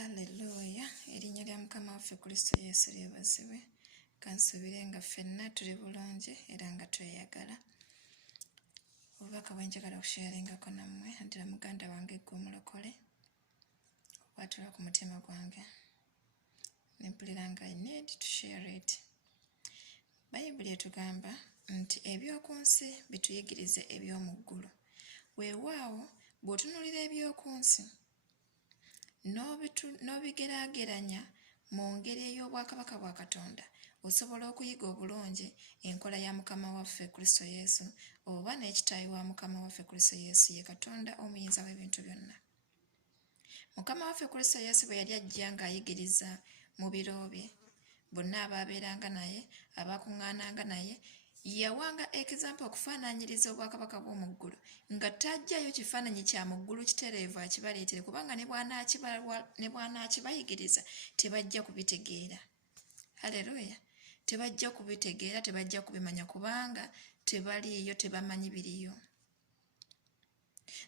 Hallelujah. Erinnya lya Mukama waffe Kristo Yesu lyebazibwe. Kansuubire nga ffenna tuli bulungi era nga tweyagala. Obubaka bwe njagala okusharingako nammwe naddala muganda wange ggwe omulokole obwatula ku mutima gwange. Nempulira nga I need to share it. Bayibuli etugamba nti eby'oku nsi bituyigirize eby'omu ggulu. Weewaawo bw'otunuulira eby'oku nsi n'obigeraageranya mu ngeri ey'obwakabaka bwa Katonda, osobola okuyiga obulungi enkola ya Mukama waffe Kristo Yesu oba n'ekitaayi wa Mukama waffe Kristo Yesu ye Katonda omuyinza w'ebintu byonna. Mukama waffe Kristo Yesu bwe yali ajja ng'ayigiriza mu biro bye, bonna abaabeeranga naye, abaakuŋŋaananga naye, yawanga example okufaananyiriza obwakabaka bw'omu ggulu nga tajjayo kifaananyi kya mu ggulu kitereevu akibaleetere, kubanga ne bw'anaakibayigiriza tebajja kubitegeera. Haleluya! Tebajja kubitegeera, tebajja kubimanya kubanga tebaliiyo, tebamanyi biriyo.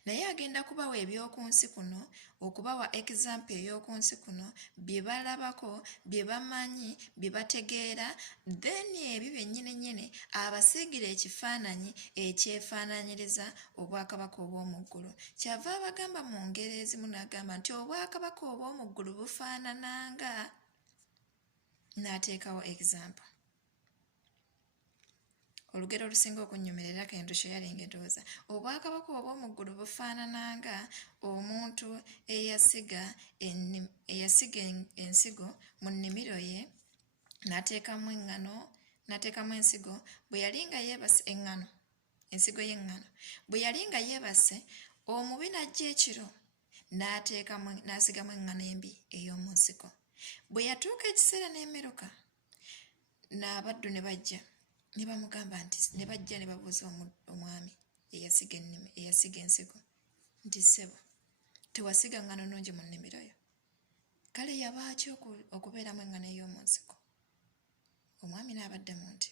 Naye agenda kubawa eby'oku nsi kuno, okubawa example ey'oku nsi kuno, bye balabako, bye bamanyi, bye bategeera, then ebyo byennyini abasiigira ekifaananyi ekyefaananyiriza obwakabaka obw'omu ggulu. Kyava abagamba mu ngero ezimu n'agamba nti obwakabaka obw'omu ggulu bufaanananga, n'ateekawo example. Olugero olusinga okunnyumirira ke ndusharinga endowooza. Obwakabaka obw'omu ggulu bufaanananga omuntu eyasiga ensigo mu nnimiro ye, n'ateekamu ensigo, bwe yali nga yeebase ensigo y'eŋŋano. Bwe yali nga yeebase, omubi n'ajja ekiro n'asigamu eŋŋano embi ey'omu nsiko. Bwe yatuuka ekiseera n'emeruka, n'abaddu ne bajja ne bamugamba nti, ne bajja ne babuuza omwami eyasiga ensigo nti, ssebo, tewasiga ŋŋano nnungi mu nnimiro yo? Kale yabaaki okubeeramu eŋŋano ey'omu nsiko? Omwami n'abaddamu nti,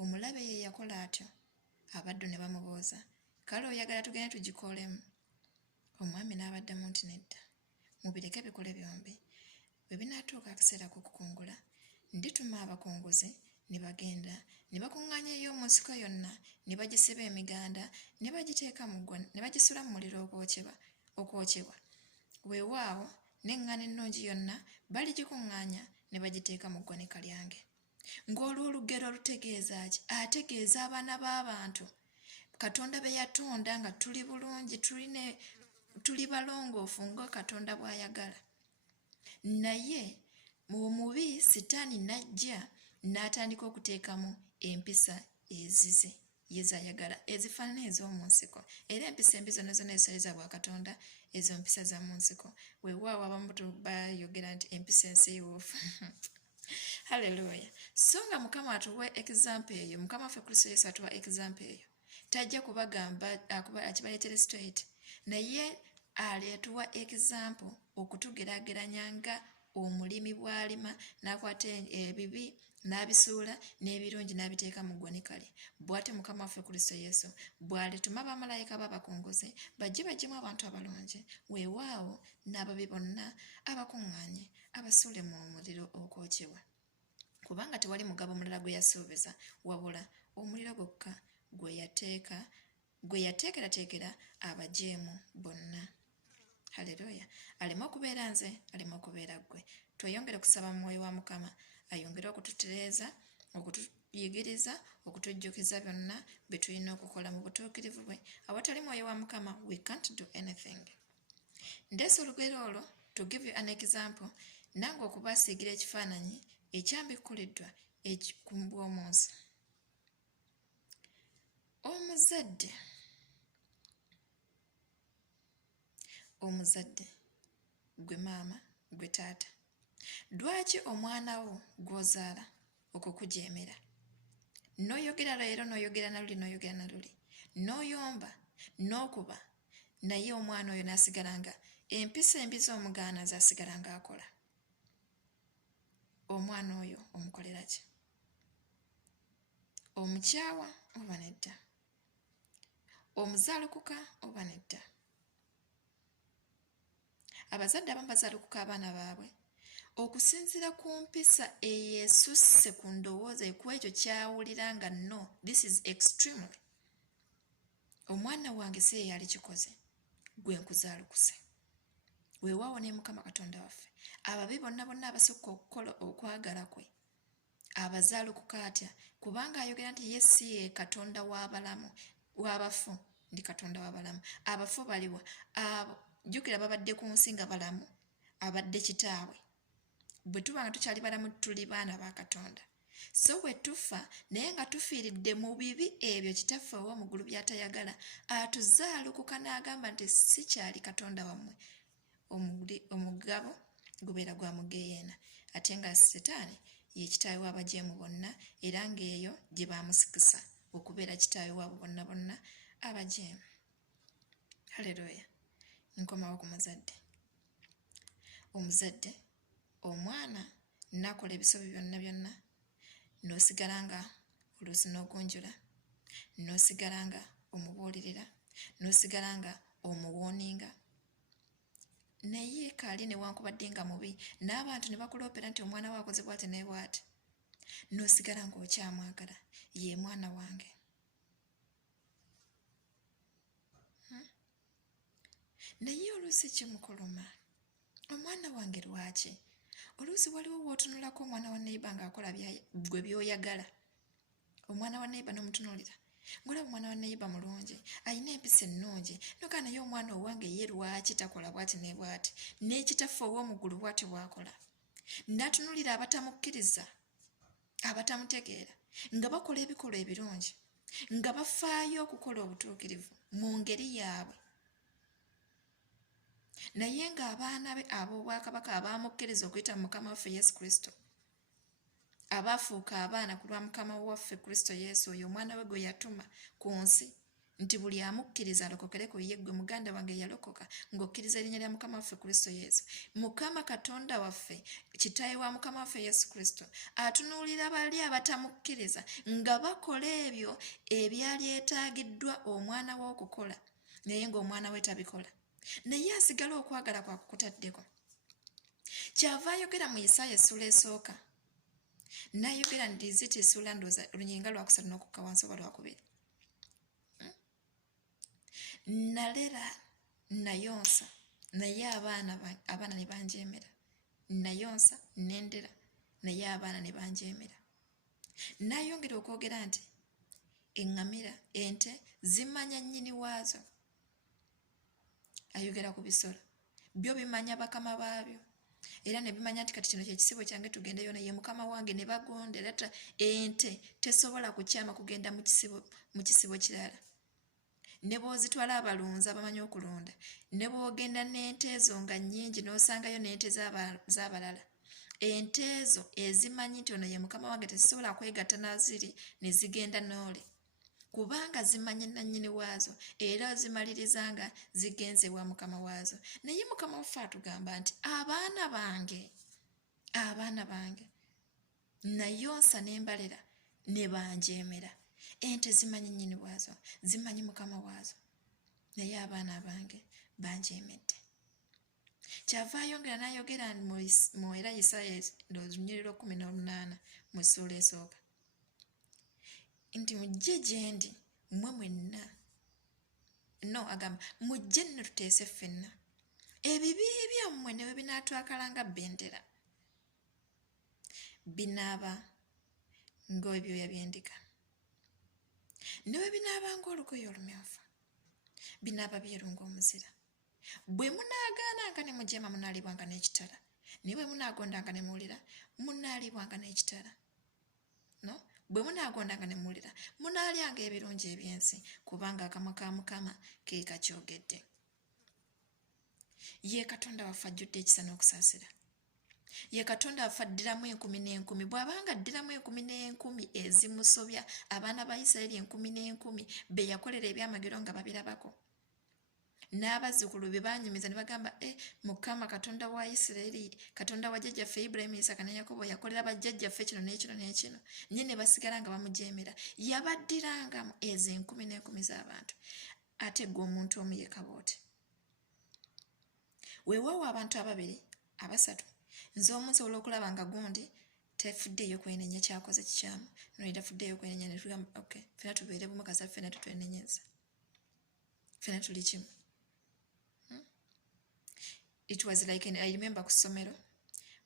omulabe ye yakola atyo. Abaddu ne bamubuuza, kale oyagala tugende tugikoolemu? Omwami n'abaddamu nti, nedda, mubireke bikole byombi. Bwe binaatuuka akaseera k'okukungula, ndituma abakunguzi ne bagenda ne bakuŋŋaanya ey'omu nsiko yonna, ne bagisiba emiganda, ne bagiteeka mu ggwa, ne bagisula mu muliro okwokebwa. Weewaawo n'eŋŋano ennungi yonna baligikuŋŋaanya ne bagiteeka mu ggwa ne kalyange. Ng'olwo olugero lutegeeza ki? Ategeeza abaana b'abantu Katonda be yatonda nga tuli bulungi, tuli balongoofu nga Katonda bw'ayagala. Naye omubi Sitaani n'ajja n'atandika okuteekamu empisa ezize ye z'ayagala, ezifaanana ez'omu nsiko. Era empisa embi zonna ezitali za bwa Katonda, ezo mpisa za mu nsiko. Weewaawo abamu bayogera nti empisa ensiiwuufu. Haleluya! So nga Mukama atuwa example eyo, Mukama waffe Kristo Yesu atuwa example eyo, tajja kubagamba akibaleetere straight, naye atuwa example okutugeraageranya nga omulimi bw'alima n'akwata ebibi n'abisuula n'ebirungi n'abiteeka mu ggwa ne kale. Bw'ate Mukama waffe Kristo Yesu bw'alituma bamalayika b'abakunguzi bajje baggyemu abantu abalungi, weewaawo n'ababi bonna abakuŋŋaanye abasuule mu muliro okwokebwa. Kubanga tewali mugabo mulala gwe yasuubiza wabula omuliro gwokka gwe yateekerateekera abajeemu bonna. Haleluya! Aleme okubeera nze, aleme okubeera ggwe. Tweyongere kusaba mu mwoyo wa Mukama ayongere okututereeza, okutuyigiriza, okutujjukiza byonna bye tulina okukola mu butuukirivu bwe. Awatali mwoyo wa Mukama, we can't do anything. Ndeese olugero olwo to give you an example, nange okubasiigira ekifaananyi ekyambikkuliddwa ekikumbwa omunsi. Omuzadde, gwe maama, gwe taata, lwaki omwana wo gw'ozaala okukujeemera? N'oyogera leero, n'oyogera na luli, n'oyogera na luli, n'oyomba, n'okuba, naye omwana oyo n'asigalanga empisa embi z'omugaana z'asigalanga akola. Omwana oyo omukolera ki? Omukyawa oba nedda? Omuzaalukuka oba nedda? abazadde abamu bazaalukuka abaana baabwe okusinziira ku mpisa eyeesusse ku ndowooza ku ekyo kyawulira nga no this is extremely omwana wange si ye yali kikoze gwe nkuzaalukuse weewaawo ne mukama katonda waffe ababi bonna abasukka okukola okwagala kwe abazaalukuka atya kubanga ayogera nti ye si ye katonda w'abalamu w'abafu ndi katonda w'abalamu abafu baliwa jjukira babadde ku nsi nga balamu abadde kitaabwe bwe tuba nga tukyali balamu tuli baana ba katonda so bwe tufa naye nga tufiiridde mu bibi ebyo kitaffe ow'omugulu by'atayagala atuzaalukuka n'agamba nti si kyali katonda wammwe omugabo gubeera gwa mugeyeena ate nga setaani ye kitaawe w'abajeemu bonna era ng'eyo gye baamusikisa okubeera kitaawe waabo bonna bonna abajeemu. Haleluya. Nkomawo ku muzadde. Omuzadde omwana nakola ebisobi byonna byonna n'osigala nga oluusi n'ogunjula n'osigala nga omubuulirira n'osigala nga omuwooninga naye kaali newankubadde nga mubi n'abantu ne bakuloopera nti omwana we akoze bw'ati ne bw'ati n'osigala ng'okyamwagala ye mwana wange. Naye oluusi kimukuluma omwana wange lwaki oluusi waliwo wootunulako omwana wa neiba ng'akola gwe by'oyagala omwana wa neiba n'omutunuulira ng'olaba omwana wa neiba mulungi ayina empisa ennungi nogaa naye omwana owange ye lwaki takola bw'ati ne bw'ati n'ekitaffe ow'omugulu bw'ati bw'akola n'atunulira abatamukkiriza abatamutegeera nga bakola ebikolwa ebirungi nga bafaayo okukola obutuukirivu mu ngeri yaabwe naye ng'abaana be ab'obwakabaka abaamukkiriza okuyita mu mukama waffe yesu kristo abaafuuka abaana ku lwa mukama waffe kristo yesu oyo omwana we gwe yatuma ku nsi nti buli amukkiriza alokokere ku ye ggwe muganda wange yalokoka ng'okkiriza erinnya lya mukama waffe kristo yesu. Mukama katonda waffe kitaawe wa mukama waffe yesu kristo atunuulira bali abatamukkiriza nga bakola ebyo ebyali etaagiddwa omwana we okukola naye ng'omwana we tabikola naye asigala okwagala kwakukutaddeko. Kyava ayogera mu Isaaya essula esooka n'ayogera ndiziti essula ndooza lunyinga lwakusatu n'okukka wansi oba lwakubiri. Nalera nayonsa naye abaana ne banjeemera nayonsa nendera naye abaana ne banjeemera. N'ayongera okwogera nti eŋŋamira ente zimanya nnyini waazo. Ayogera ku bisolo byo bimanya bakama baabyo era ne bimanya nti kati kino kye kisibo kyange tugendeyo naye mukama wange ne bagondera ente tesobola kukyama kugenda mu kisibo kirala ne bw'ozitwala abalunzi abamanyi okulunda ne bw'ogenda n'ente ezo nga nnyingi n'osangayo n'ente z'abalala ente ezo ezimanyi nti ono ye mukama wange tezisobola kwegatta naziri ne zigenda n'ole kubanga zimanye nannyini waazo era zimaliriza nga zigenze wa mukama waazo. Naye mukama waffe atugamba nti abaana bange nayonsa n'embalera ne banjeemera. Ente zimanyi nnyini waazo zimanyi mukama waazo naye abaana bange banjeemedde. Kyava ayongera n'ayogera mu era Isaaya lunyiriro 18 mu ssuula esooka nti mujje gye ndi mmwe mwenna agamba mujje nno tuteese ffenna ebibi byammwe ne bwe binaatwakala nga bbendera binaaba ng'ebyoya by'endiga ne bwe binaaba ng'olugoye olumyufu binaaba byeru ng'omuzira. Bwe munaagaananga ne mujeema munaalibwanga n'ekitala naye bwe munaagondanga ne muwulira munaalibwanga n'ekitala bwe munaagondanga ne muwulira munaalyanga ebirungi eby'ensi kubanga akamwa ka mukama ke kakyogedde. Ye katonda waffe ajjudde ekisa n'okusaasira. Ye katonda waffe addiramu 10,000 bw'abanga addiramu 10,000 ezimusobya abaana ba Isirayiri 10,000 be yakolera ebyamagero nga babirabako n'abazzukulu be baanyumiza ne bagamba mukama katonda wa Isirayiri katonda wa jjajjaffe Ibulayimu Isaaka ne Yakobo yakolera bajjajjaffe kino n'ekino n'ekino nye ne basigala nga bamujeemera yabaddirangamu ezo 10,000 z'abantu ate gwe omuntu omu ye kaboote. weewaawo abantu ababiri abasatu nze omu nsobola okulaba nga gundi tefuddeeyo kwenenya kyakoze kikyamu nolida fuddeeyo kwenenya ne tugamba okay ffena tubeere bumu kasa ffena tutwenenyeza ffena tuli kimu. It was like I remember ku ssomero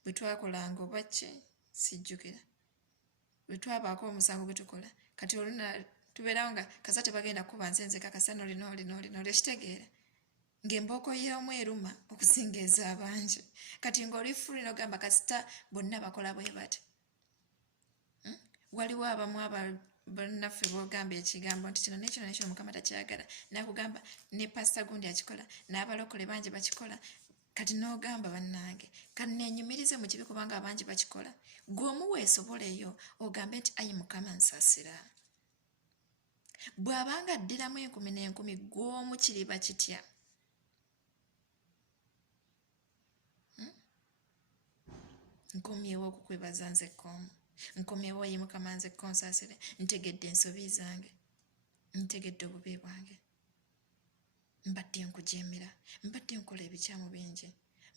bwe twakolanga oba ki sijjukira bwe twabaako omusango gwe tukola kati oluna tubeerawo nga kasa tebagenda kuba nze kakasa noli ekitegeera ng'embooko y'omu eruma okusinga ez'abangi kati ng'oli fuli n'ogamba kasita bonna bakola bwe bati. Waliwo abamu bannaffe boogamba ekigambo nti kino nekyo Mukama takyagala nakugamba ne pasita gundi akikola n'abalokole bangi bakikola kati n'ogamba bannange kati neenyumirize mu kibi kubanga abangi bakikola gw'omu weesoboleyo ogambe nti ayi Mukama nsaasira. Bw'abanga addiramu 10,000 gw'omu kiriba kitya? Nkomyewo okukwebaza nze kkomu nkomyewo yi Mukama nze konsaasire ntegedde ensobi zange ntegedde obubi bwange mbadde nkujeemera mbadde nkola ebikyamu bingi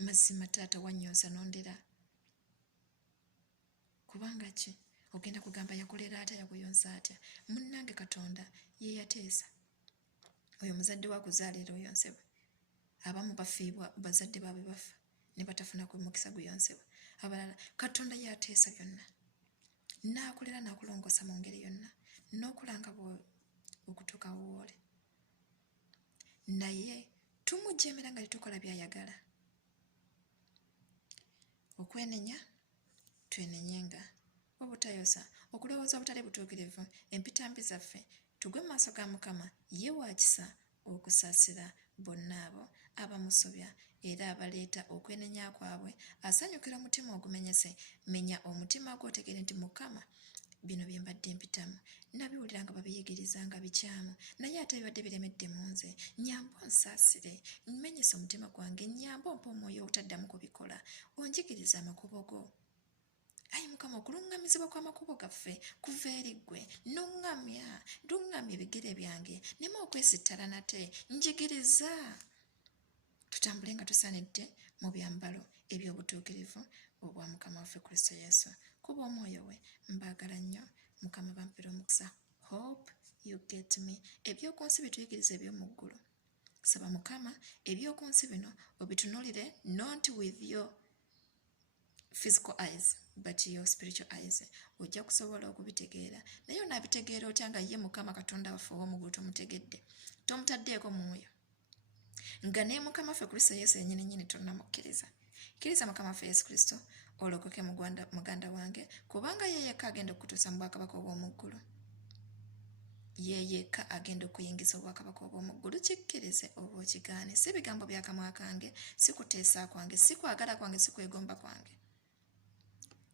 mazima taata wanyonsa nondera kubanga ki ogenda kugamba yakolera atya yakuyonsa atya munnange Katonda ye yateesa oyo muzadde wa kuzaalira oyonsebwa abamu bafiibwa bazadde baabwe bafa ne batafuna ku mukisa guyonsebwa abalala Katonda yateesa byonna naakolera naakulongosa mu ngeri yonna n'okulanga okutuuka woole naye tumujeemera nga tetukola byayagala. Okwenenya twenenyenga obutayosa okulowooza obutali butuukirivu empitambi zaffe tugwe mu maaso ga Mukama ye waakisa okusaasira bonna abo abamusobya era abaleeta okwenenya kwabwe asanyukira omutima ogumenyese menya omutima gw'otegere nti Mukama bino bye mbadde mpitamu nabiwulira nga babiyigiriza nga bikyamu naye ate bibadde biremedde mu nze nyamba onsaasire mmenyese omutima gwange nyamba ompa omwoyo obutaddamu kubikola onjigiriza amakubo go. Ayi Mukama okulungamizibwa kw'amakubo gaffe kuva eri ggwe luŋŋamya ebigere byange nemu okwesittala nate njigiriza tutambule nga tusaanidde mu byambalo eby'obutuukirivu obwa Mukama waffe Kristo Yesu. Kuba omwoyo we mbaagala nnyo Mukama bampera omukisa. Hope you get me. Eby'oku nsi bituyigiriza eby'omu ggulu. Saba Mukama eby'oku nsi bino obitunulire not with your physical eyes but your spiritual eyes. Ojja kusobola okubitegeera naye onaabitegeera otya nga ye Mukama Katonda waffe ow'omuggulu tomutegedde tomutaddeeko mwoyo nga ne Mukama waffe Kristo Yesu yennyini tonnamukkiriza. Kkiriza Mukama waffe Yesu Kristo olokoke muganda wange kubanga ye yekka agenda okutuusa mu bwakabaka obw'omu ggulu. Ye yekka agenda okuyingiza obwakabaka obw'omu ggulu. Kikkirize oba okigaane. Si bigambo bya kamwa kange, si kuteesa kwange, si kwagala kwange, si kwegomba kwange,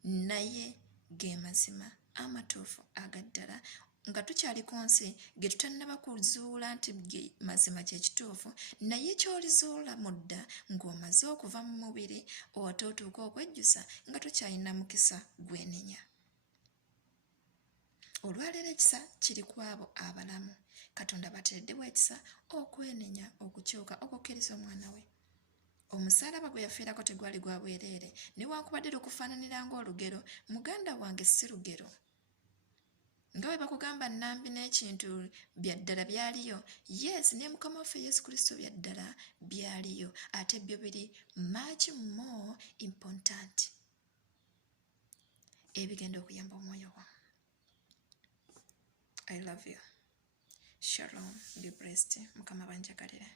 naye ge mazima amatuufu agaddala nga tukyali ku nsi ge tutannaba kuzuula nti mazima kye kituufu naye ky'olizuula mu dda ng'omaze okuva mu mubiri ate otuuka okwejjusa nga tokyalina mukisa gwenenya. Olwaleero ekisa kiri ku abo abalamu. Katonda bateredde bw'ekisa okwenenya okukyuka okukkiriza omwana we. Omusaalaba gwe yafiirako tegwali gwa bwereere newankubadde lukufaananira ng'olugero muganda wange si lugero. Nga bwe bakugamba nnambi n'ekintu byaddala byaliyo, yes ne Mukama waffe Yesu Kristo byaddala byaliyo ate byo biri much more important ebigenda okuyamba omwoyo wo. I love you. Shalom. Be blessed. Mukama banjagalire.